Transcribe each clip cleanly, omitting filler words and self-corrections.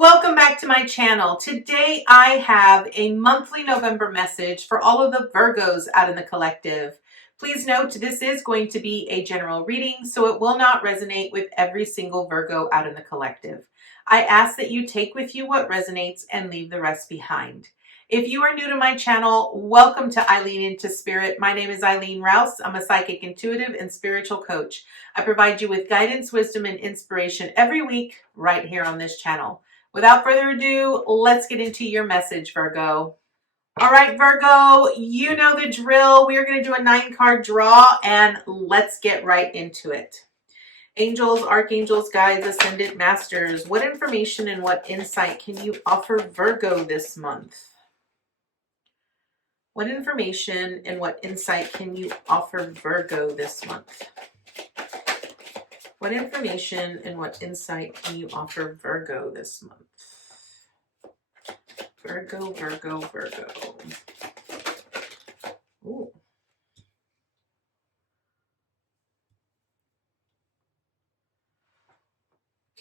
Welcome back to my channel. Today I have a monthly November message for all of the Virgos out in the collective. Please note this is going to be a general reading, so it will not resonate with every single Virgo out in the collective. I ask that you take with you what resonates and leave the rest behind. If you are new to my channel, welcome to Eileen Into Spirit. My name is Eileen Rouse. I'm a psychic, intuitive, and spiritual coach. I provide you with guidance, wisdom, and inspiration every week right here on this channel. Without further ado, let's get into your message, Virgo. All right, Virgo, you know the drill. We are going to do a 9-card draw, and let's get right into it. Angels, archangels, guides, ascendant masters, what information and what insight can you offer Virgo this month? What information and what insight can you offer Virgo this month? What information and what insight can you offer Virgo this month? Virgo, Virgo, Virgo. Ooh.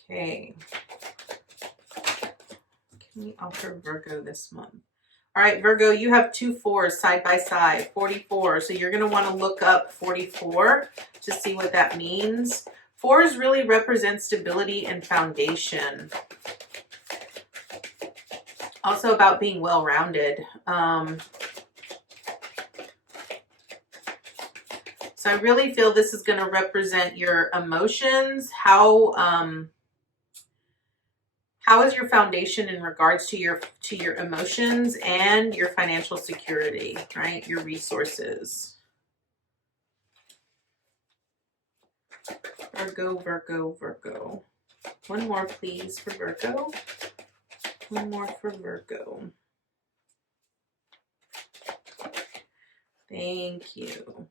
Okay. Can we offer Virgo this month? All right, Virgo, you have 2 4s side by side, 44. So you're going to want to look up 44 to see what that means. 4s really represent stability and foundation. Also about being well-rounded. So I really feel this is going to represent your emotions. How is your foundation in regards to your emotions and your financial security, right? Your resources. Virgo, Virgo, Virgo. One more, please, for Virgo. One more for Virgo. Thank you.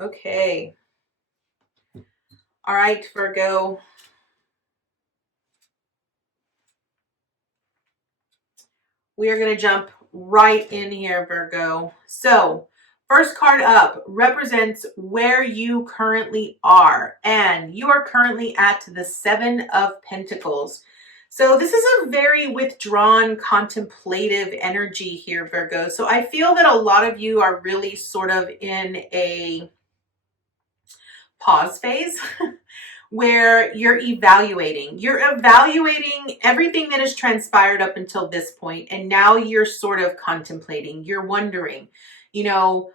Okay. All right, Virgo. We are going to jump right in here, Virgo. So, first card up represents where you currently are, and you are currently at the 7 of Pentacles. So this is a very withdrawn, contemplative energy here, Virgo. So I feel that a lot of you are really sort of in a pause phase where you're evaluating. You're evaluating everything that has transpired up until this point, and now you're sort of contemplating. You're wondering, you know,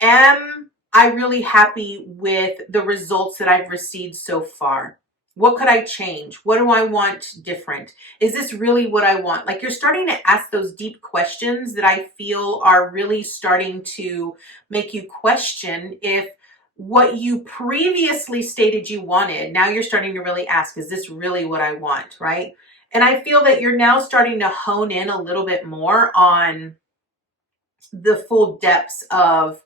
am I really happy with the results that I've received so far? What could I change? What do I want different? Is this really what I want? Like, you're starting to ask those deep questions that I feel are really starting to make you question if what you previously stated you wanted, now you're starting to really ask, is this really what I want, right? And I feel that you're now starting to hone in a little bit more on the full depths of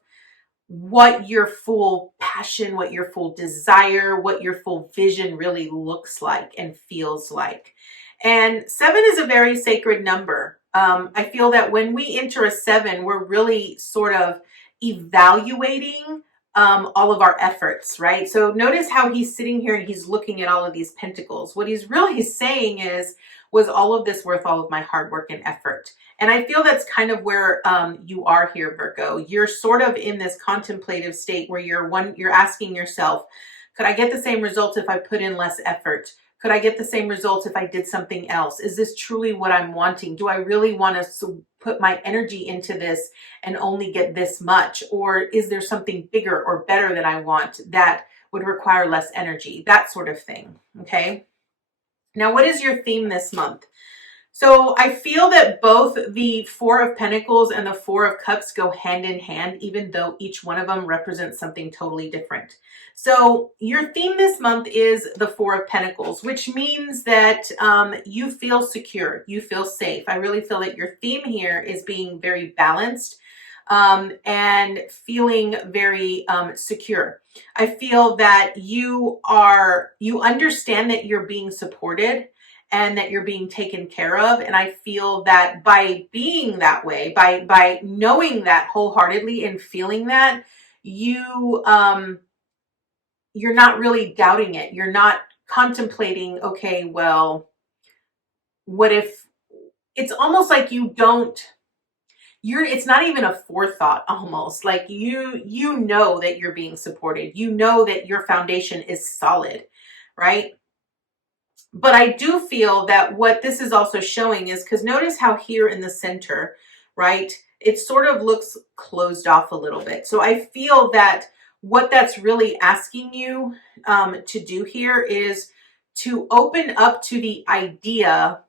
what your full passion, what your full desire, what your full vision really looks like and feels like. And 7 is a very sacred number. I feel that when we enter a 7, we're really sort of evaluating all of our efforts, right? So notice how he's sitting here and he's looking at all of these pentacles. What he's really saying is, was all of this worth all of my hard work and effort? And I feel that's kind of where you are here, Virgo. You're sort of in this contemplative state where you're asking yourself, could I get the same results if I put in less effort? Could I get the same results if I did something else? Is this truly what I'm wanting? Do I really want to put my energy into this and only get this much? Or is there something bigger or better that I want that would require less energy? That sort of thing, okay? Now, what is your theme this month? So I feel that both the 4 of Pentacles and the 4 of Cups go hand in hand, even though each one of them represents something totally different. So your theme this month is the 4 of Pentacles, which means that you feel secure, you feel safe. I really feel that your theme here is being very balanced and feeling very secure. I feel that you understand that you're being supported and that you're being taken care of. And I feel that by being that way, by knowing that wholeheartedly and feeling that, you're not really doubting it. You're not contemplating, okay, well, what if it's almost like it's not even a forethought, almost like you know that you're being supported. You know that your foundation is solid, right? But I do feel that what this is also showing is, because notice how here in the center, right, it sort of looks closed off a little bit. So I feel that what that's really asking you to do here is to open up to the idea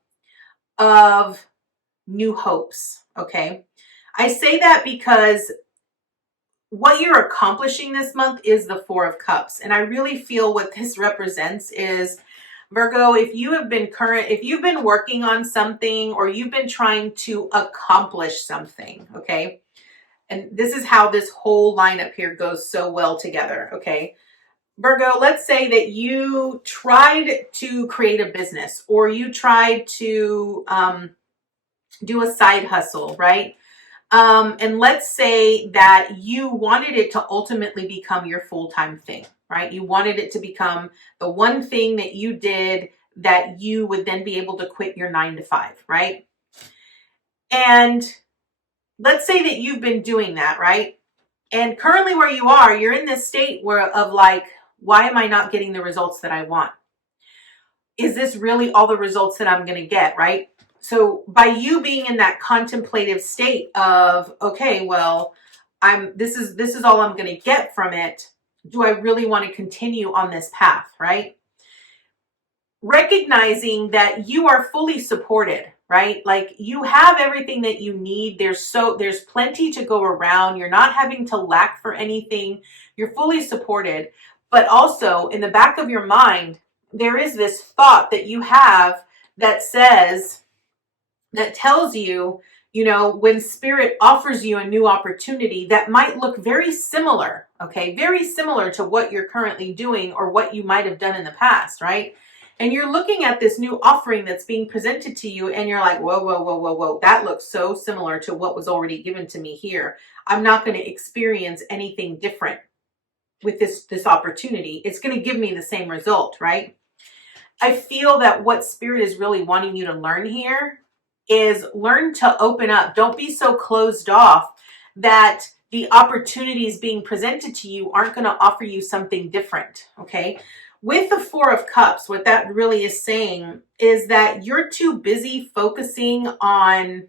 of new hopes, okay? I say that because what you're accomplishing this month is the Four of Cups. And I really feel what this represents is, Virgo, if you've been working on something, or you've been trying to accomplish something, okay? And this is how this whole lineup here goes so well together, okay? Virgo, let's say that you tried to create a business, or you tried to do a side hustle, right? And let's say that you wanted it to ultimately become your full-time thing, right? You wanted it to become the one thing that you did that you would then be able to quit your 9 to 5, right? And let's say that you've been doing that, right? And currently where you are, you're in this state of like, why am I not getting the results that I want? Is this really all the results that I'm going to get, right? So by you being in that contemplative state of, okay, well, this is all I'm going to get from it. Do I really want to continue on this path, right? Recognizing that you are fully supported, right? Like, you have everything that you need. There's plenty to go around. You're not having to lack for anything. You're fully supported. But also in the back of your mind, there is this thought that you have that tells you, when Spirit offers you a new opportunity that might look very similar, okay, very similar to what you're currently doing or what you might have done in the past, right? And you're looking at this new offering that's being presented to you, and you're like, whoa, whoa, whoa, whoa, whoa, that looks so similar to what was already given to me here. I'm not going to experience anything different with this opportunity. It's going to give me the same result, right? I feel that what Spirit is really wanting you to learn here is learn to open up. Don't be so closed off that the opportunities being presented to you aren't going to offer you something different, okay? With the Four of Cups, what that really is saying is that you're too busy focusing on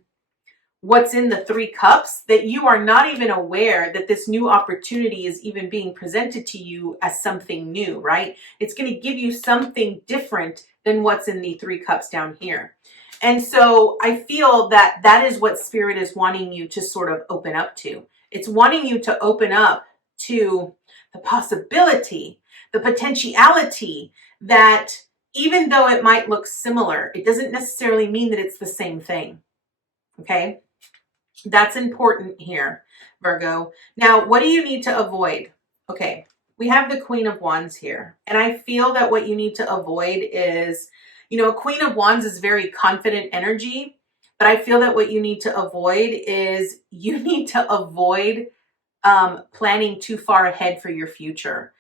what's in the Three Cups that you are not even aware that this new opportunity is even being presented to you as something new, right? It's going to give you something different than what's in the Three Cups down here. And so I feel that that is what Spirit is wanting you to sort of open up to. It's wanting you to open up to the possibility, the potentiality that even though it might look similar, it doesn't necessarily mean that it's the same thing. Okay? That's important here, Virgo. Now, what do you need to avoid? Okay, we have the Queen of Wands here. And I feel that what you need to avoid is, Queen of Wands is very confident energy. But I feel that what you need to avoid is you need to avoid planning too far ahead for your future.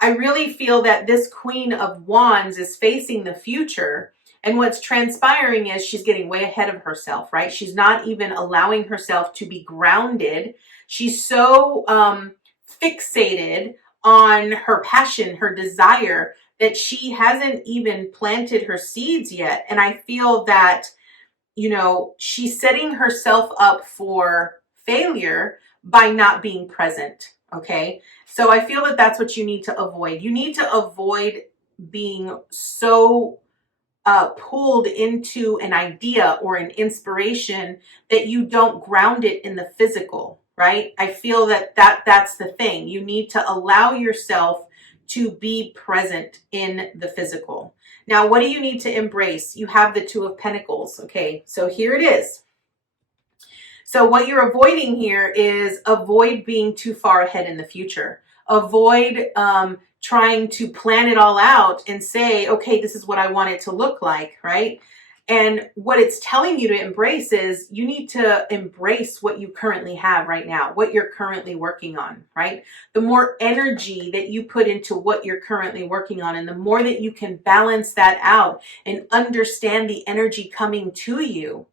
I really feel that this Queen of Wands is facing the future. And what's transpiring is she's getting way ahead of herself, right? She's not even allowing herself to be grounded. She's so fixated on her passion, her desire, that she hasn't even planted her seeds yet. And I feel that, she's setting herself up for failure by not being present, okay? So I feel that that's what you need to avoid. You need to avoid being so pulled into an idea or an inspiration that you don't ground it in the physical, right? I feel that that's the thing. You need to allow yourself to be present in the physical. Now, what do you need to embrace? You have the Two of Pentacles. Okay, so here it is. So what you're avoiding here is avoid being too far ahead in the future. Avoid trying to plan it all out and say, okay, this is what I want it to look like, right? And what it's telling you to embrace is you need to embrace what you currently have right now, what you're currently working on, right? The more energy that you put into what you're currently working on, and the more that you can balance that out and understand the energy coming to you,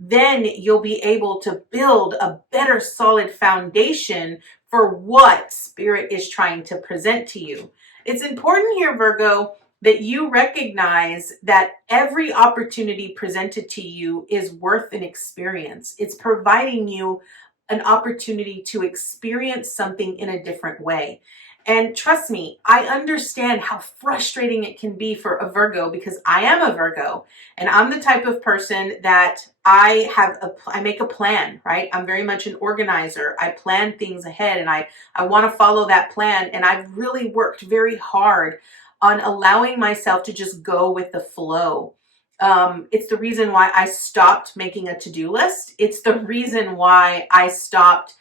then you'll be able to build a better solid foundation for what Spirit is trying to present to you. It's important here, Virgo, that you recognize that every opportunity presented to you is worth an experience. It's providing you an opportunity to experience something in a different way. And trust me, I understand how frustrating it can be for a Virgo, because I am a Virgo and I'm the type of person that I make a plan, right? I'm very much an organizer. I plan things ahead and I want to follow that plan. And I've really worked very hard on allowing myself to just go with the flow. It's the reason why I stopped making a to-do list. It's the reason why I stopped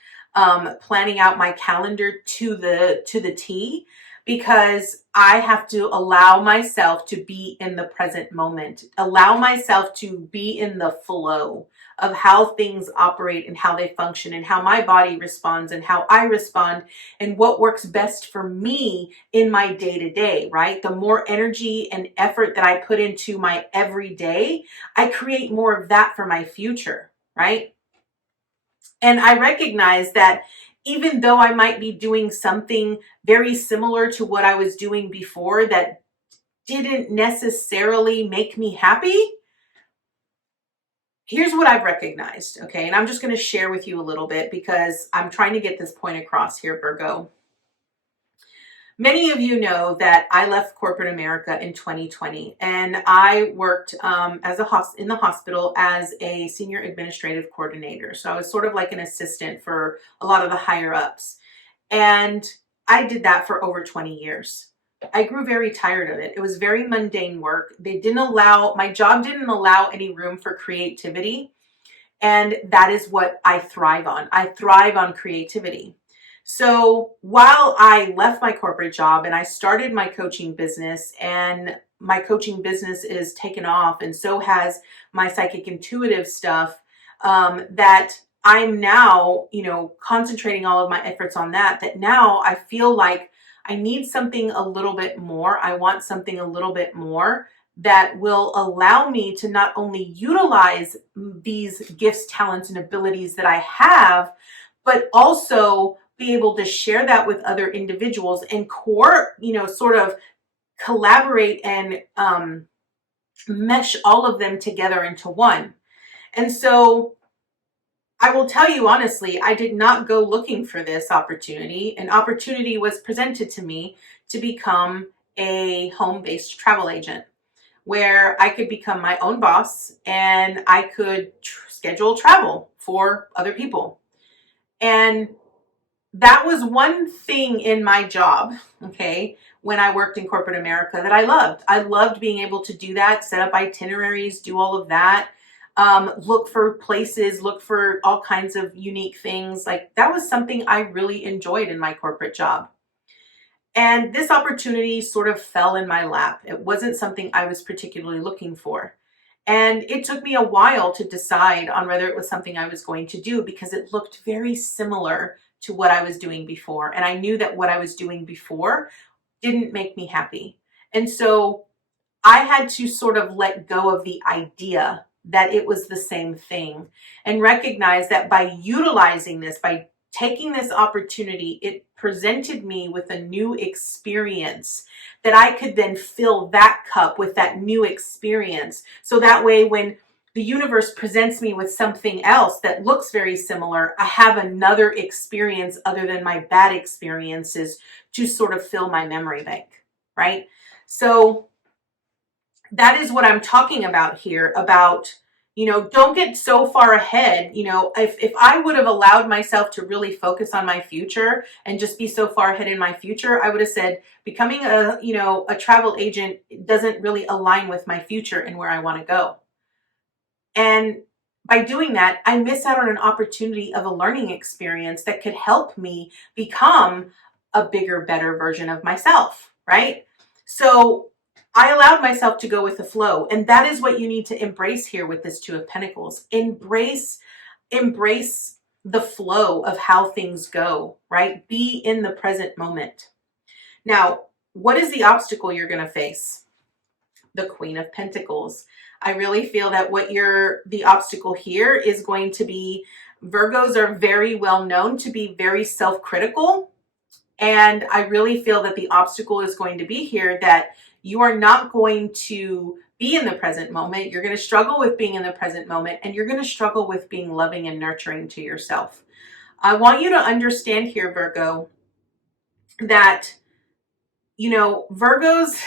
planning out my calendar to the T, because I have to allow myself to be in the present moment, allow myself to be in the flow of how things operate and how they function and how my body responds and how I respond and what works best for me in my day-to-day, right? The more energy and effort that I put into my everyday, I create more of that for my future, right? And I recognize that even though I might be doing something very similar to what I was doing before that didn't necessarily make me happy, here's what I've recognized, okay? And I'm just going to share with you a little bit because I'm trying to get this point across here, Virgo. Many of you know that I left corporate America in 2020, and I worked in the hospital as a senior administrative coordinator. So I was sort of like an assistant for a lot of the higher ups. And I did that for over 20 years. I grew very tired of it. It was very mundane work. My job didn't allow any room for creativity. And that is what I thrive on. I thrive on creativity. So while I left my corporate job and I started my coaching business, and my coaching business is taken off, and so has my psychic intuitive stuff, that I'm now, concentrating all of my efforts on that now I feel like I need something a little bit more. I want something a little bit more that will allow me to not only utilize these gifts, talents, and abilities that I have, but also be able to share that with other individuals and sort of collaborate and mesh all of them together into one. And so I will tell you honestly, I did not go looking for this opportunity. An opportunity was presented to me to become a home-based travel agent, where I could become my own boss and I could schedule travel for other people. And that was one thing in my job, okay, when I worked in corporate America that I loved. I loved being able to do that, set up itineraries, do all of that, look for places, look for all kinds of unique things. Like, that was something I really enjoyed in my corporate job. And this opportunity sort of fell in my lap. It wasn't something I was particularly looking for. And it took me a while to decide on whether it was something I was going to do, because it looked very similar to what I was doing before. And I knew that what I was doing before didn't make me happy. And so I had to sort of let go of the idea that it was the same thing and recognize that by utilizing this, by taking this opportunity, it presented me with a new experience that I could then fill that cup with that new experience. So that way, when the universe presents me with something else that looks very similar, I have another experience other than my bad experiences to sort of fill my memory bank, right? So that is what I'm talking about here, about, don't get so far ahead. If I would have allowed myself to really focus on my future and just be so far ahead in my future, I would have said becoming a travel agent doesn't really align with my future and where I want to go. And by doing that, I miss out on an opportunity of a learning experience that could help me become a bigger, better version of myself, right? So I allowed myself to go with the flow. And that is what you need to embrace here with this Two of Pentacles. Embrace the flow of how things go, right? Be in the present moment. Now, what is the obstacle you're going to face? The Queen of Pentacles. I really feel that the obstacle here is going to be, Virgos are very well known to be very self-critical. And I really feel that the obstacle is going to be here that you are not going to be in the present moment. You're going to struggle with being in the present moment, and you're going to struggle with being loving and nurturing to yourself. I want you to understand here, Virgo, that, Virgos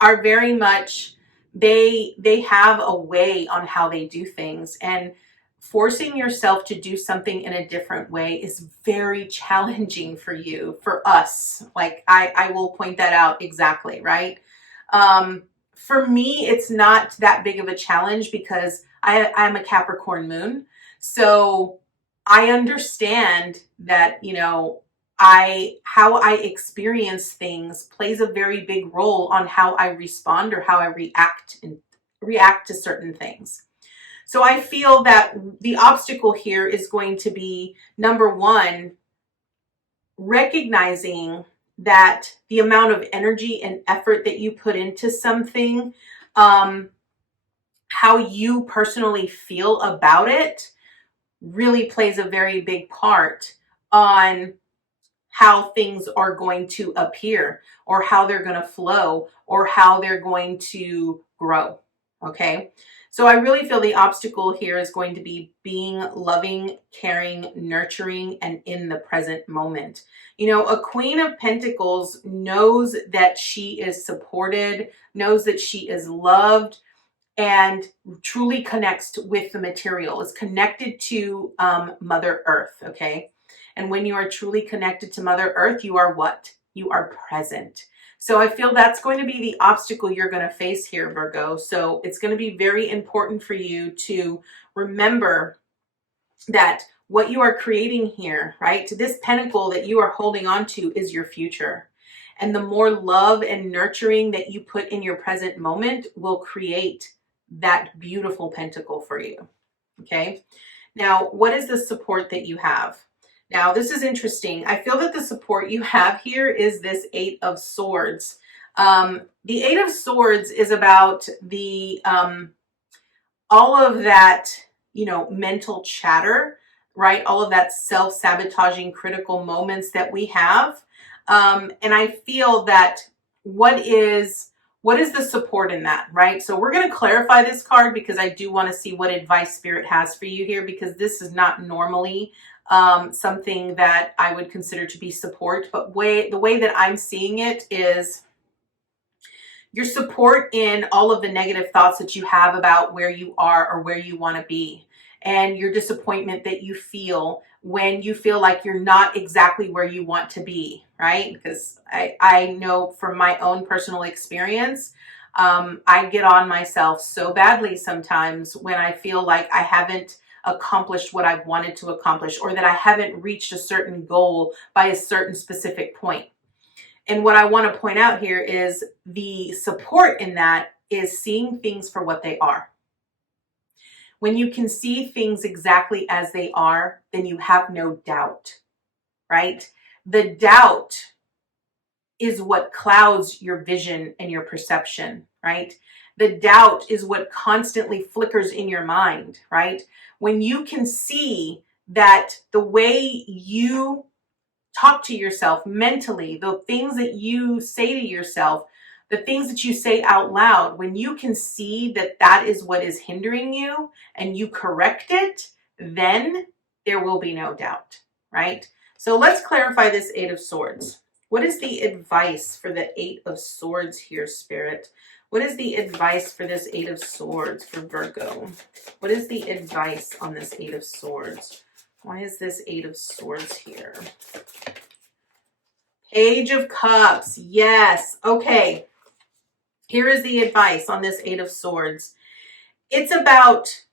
are very much, they have a way on how they do things, and forcing yourself to do something in a different way is very challenging for you, for us. Like I will point that out exactly, right? For me, it's not that big of a challenge because I'm a Capricorn moon. So I understand that, how I experience things plays a very big role on how I respond or how I react to certain things. So I feel that the obstacle here is going to be, number one, recognizing that the amount of energy and effort that you put into something, how you personally feel about it, really plays a very big part on how things are going to appear, or how they're going to flow, or how they're going to grow. Okay. So I really feel the obstacle here is going to be being loving, caring, nurturing, and in the present moment. A Queen of Pentacles knows that she is supported, knows that she is loved, and truly connects with the material, is connected to Mother Earth, okay? And when you are truly connected to Mother Earth, you are what? You are present. So I feel that's going to be the obstacle you're going to face here, Virgo. So it's going to be very important for you to remember that what you are creating here, right? This pentacle that you are holding on to is your future. And the more love and nurturing that you put in your present moment will create that beautiful pentacle for you. Okay. Now, what is the support that you have? Now, this is interesting. I feel that the support you have here is this Eight of Swords. The Eight of Swords is about the all of that, mental chatter, right? All of that self-sabotaging critical moments that we have. And I feel that what is the support in that, right? So we're going to clarify this card because I do want to see what advice Spirit has for you here, because this is not normally something that I would consider to be support, but the way that I'm seeing it is your support in all of the negative thoughts that you have about where you are or where you want to be, and your disappointment that you feel when you feel like you're not exactly where you want to be, right? Because I know from my own personal experience, I get on myself so badly sometimes when I feel like I haven't accomplished what I've wanted to accomplish, or that I haven't reached a certain goal by a certain specific point. And what I want to point out here is the support in that is seeing things for what they are. When you can see things exactly as they are, then you have no doubt, right? The doubt is what clouds your vision and your perception, right? The doubt is what constantly flickers in your mind, right? When you can see that the way you talk to yourself mentally, the things that you say to yourself, the things that you say out loud, when you can see that that is what is hindering you and you correct it, then there will be no doubt, right? So let's clarify this Eight of Swords. What is the advice for the Eight of Swords here, Spirit? What is the advice for this Eight of Swords for Virgo? What is the advice on this Eight of Swords? Why is this Eight of Swords here? Page of Cups. Yes. Okay. Here is the advice on this Eight of Swords. It's about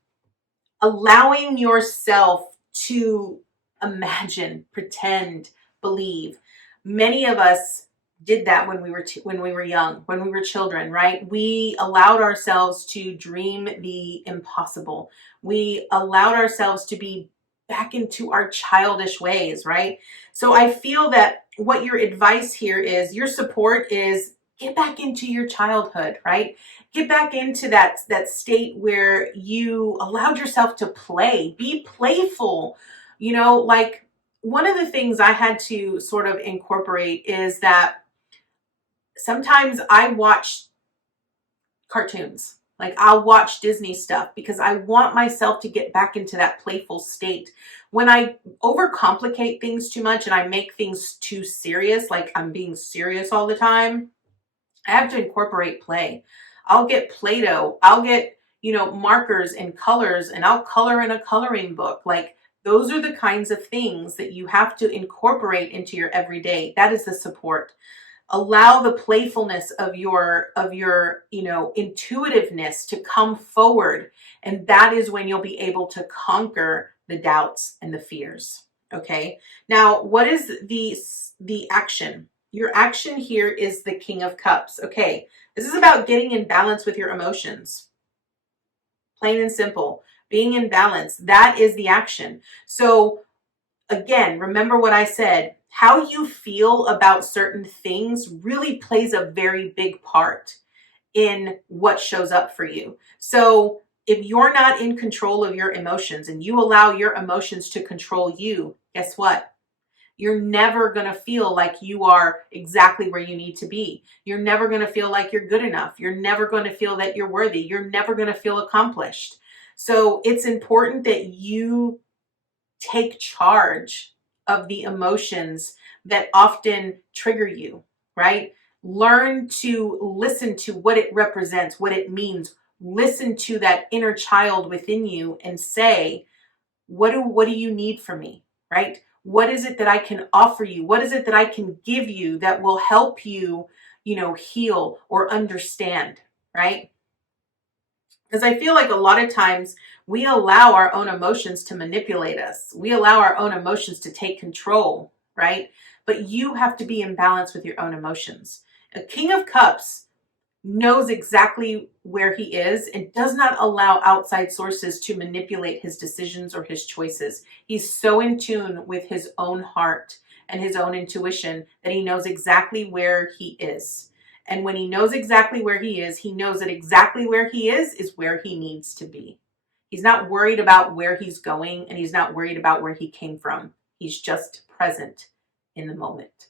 allowing yourself to imagine, pretend, believe. Many of us did that when we were young, when we were children, right? We allowed ourselves to dream the impossible. We allowed ourselves to be back into our childish ways, right? So I feel that what your advice here is, your support is, get back into your childhood, right? Get back into that state where you allowed yourself to play, be playful. You know, like one of the things I had to sort of incorporate is that sometimes I watch cartoons. Like I'll watch Disney stuff because I want myself to get back into that playful state. When I overcomplicate things too much and I make things too serious, like I'm being serious all the time, I have to incorporate play. I'll get Play-Doh. I'll get, markers and colors, and I'll color in a coloring book. Like those are the kinds of things that you have to incorporate into your everyday. That is the support. Allow the playfulness of your intuitiveness to come forward, and that is when you'll be able to conquer the doubts and the fears. Okay, now what is the action? Your action here is the King of Cups. Okay, this is about getting in balance with your emotions, plain and simple. Being in balance, that is the action. So again, remember what I said. How you feel about certain things really plays a very big part in what shows up for you. So if you're not in control of your emotions and you allow your emotions to control you, guess what? You're never going to feel like you are exactly where you need to be. You're never going to feel like you're good enough. You're never going to feel that you're worthy. You're never going to feel accomplished. So it's important that you take charge of the emotions that often trigger you, right? Learn to listen to what it represents, what it means. Listen to that inner child within you and say, what do you need from me, right? What is it that I can offer you? What is it that I can give you that will help you, heal or understand, right? Because I feel like a lot of times we allow our own emotions to manipulate us. We allow our own emotions to take control, right? But you have to be in balance with your own emotions. A King of Cups knows exactly where he is and does not allow outside sources to manipulate his decisions or his choices. He's so in tune with his own heart and his own intuition that he knows exactly where he is. And when he knows exactly where he is, he knows that exactly where he is where he needs to be. He's not worried about where he's going, and he's not worried about where he came from. He's just present in the moment.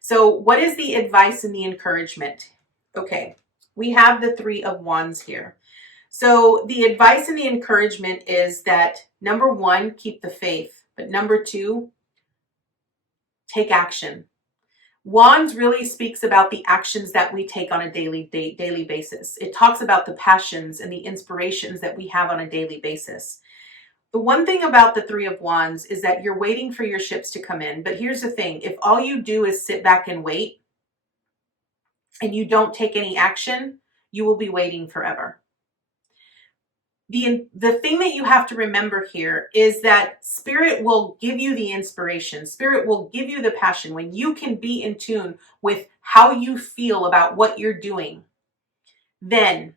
So what is the advice and the encouragement? Okay, we have the Three of Wands here. So the advice and the encouragement is that, number one, keep the faith. But number two, take action. Wands really speaks about the actions that we take on a daily basis. It talks about the passions and the inspirations that we have on a daily basis. The one thing about the Three of Wands is that you're waiting for your ships to come in. But here's the thing. If all you do is sit back and wait and you don't take any action, you will be waiting forever. The thing that you have to remember here is that Spirit will give you the inspiration. Spirit will give you the passion. When you can be in tune with how you feel about what you're doing, then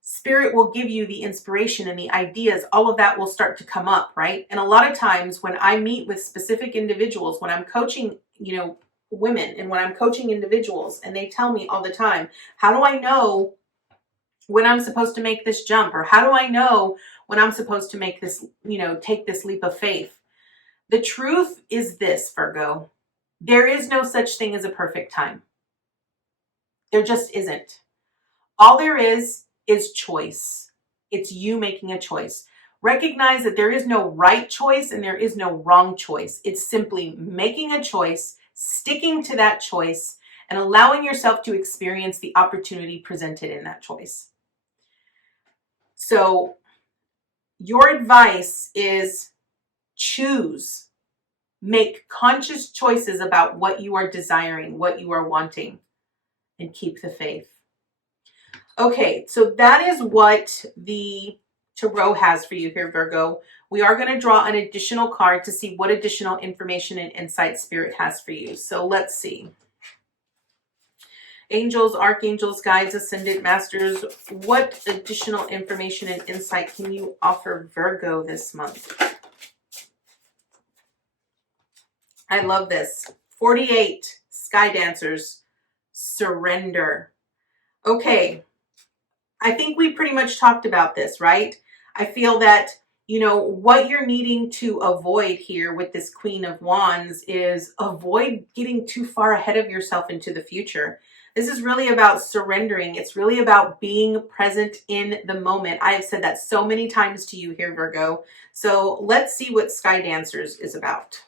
Spirit will give you the inspiration and the ideas. All of that will start to come up, right? And a lot of times when I meet with specific individuals, when I'm coaching, women, and when I'm coaching individuals, and they tell me all the time, how do I know when I'm supposed to make this jump? Or how do I know when I'm supposed to make this, take this leap of faith? The truth is this, Virgo. There is no such thing as a perfect time. There just isn't. All there is choice. It's you making a choice. Recognize that there is no right choice and there is no wrong choice. It's simply making a choice, sticking to that choice, and allowing yourself to experience the opportunity presented in that choice. So your advice is choose. Make conscious choices about what you are desiring, what you are wanting, and keep the faith. Okay, so that is what the Tarot has for you here, Virgo. We are going to draw an additional card to see what additional information and insight Spirit has for you. So let's see. Angels, archangels, guides, ascendant masters, what additional information and insight can you offer Virgo this month? I love this. 48, sky dancers, surrender. Okay, I think we pretty much talked about this, right? I feel that, you know, what you're needing to avoid here with this Queen of Wands is avoid getting too far ahead of yourself into the future. This is really about surrendering. It's really about being present in the moment. I have said that so many times to you here, Virgo. So let's see what Sky Dancers is about.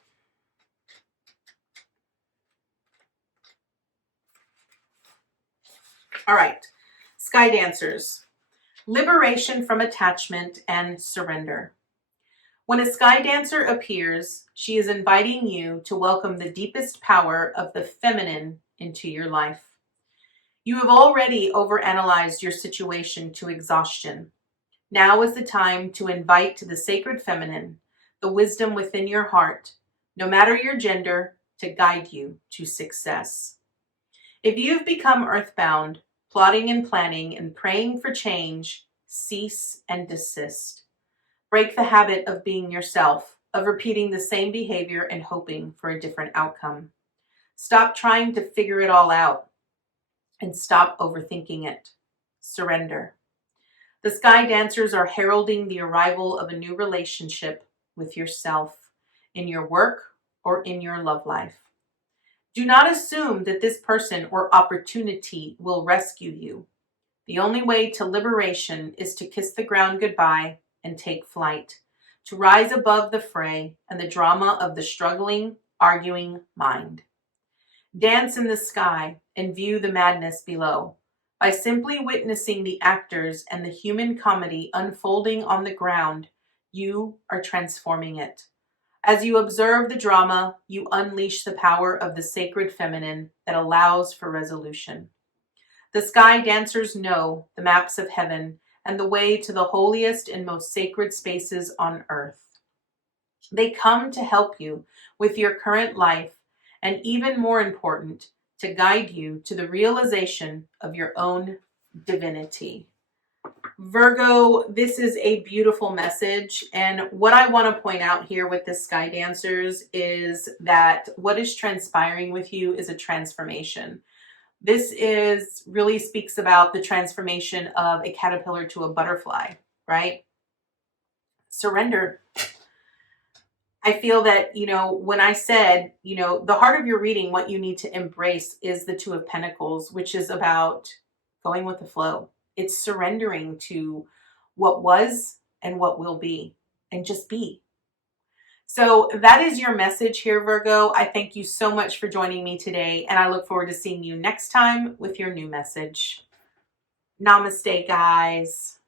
All right, Sky Dancers, liberation from attachment and surrender. When a Sky Dancer appears, she is inviting you to welcome the deepest power of the feminine into your life. You have already overanalyzed your situation to exhaustion. Now is the time to invite the sacred feminine, the wisdom within your heart, no matter your gender, to guide you to success. If you've become earthbound, plotting and planning and praying for change, cease and desist. Break the habit of being yourself, of repeating the same behavior and hoping for a different outcome. Stop trying to figure it all out and stop overthinking it. Surrender. The Sky Dancers are heralding the arrival of a new relationship with yourself in your work or in your love life. Do not assume that this person or opportunity will rescue you. The only way to liberation is to kiss the ground goodbye and take flight, to rise above the fray and the drama of the struggling, arguing mind. Dance in the sky and view the madness below. By simply witnessing the actors and the human comedy unfolding on the ground, you are transforming it. As you observe the drama, you unleash the power of the sacred feminine that allows for resolution. The Sky Dancers know the maps of heaven and the way to the holiest and most sacred spaces on earth. They come to help you with your current life, and even more important, to guide you to the realization of your own divinity. Virgo, this is a beautiful message. And what I want to point out here with the Sky Dancers is that what is transpiring with you is a transformation. This really speaks about the transformation of a caterpillar to a butterfly, right? Surrender. I feel that, you know, when I said, you know, the heart of your reading, what you need to embrace is the Two of Pentacles, which is about going with the flow. It's surrendering to what was and what will be, and just be. So that is your message here, Virgo. I thank you so much for joining me today, and I look forward to seeing you next time with your new message. Namaste, guys.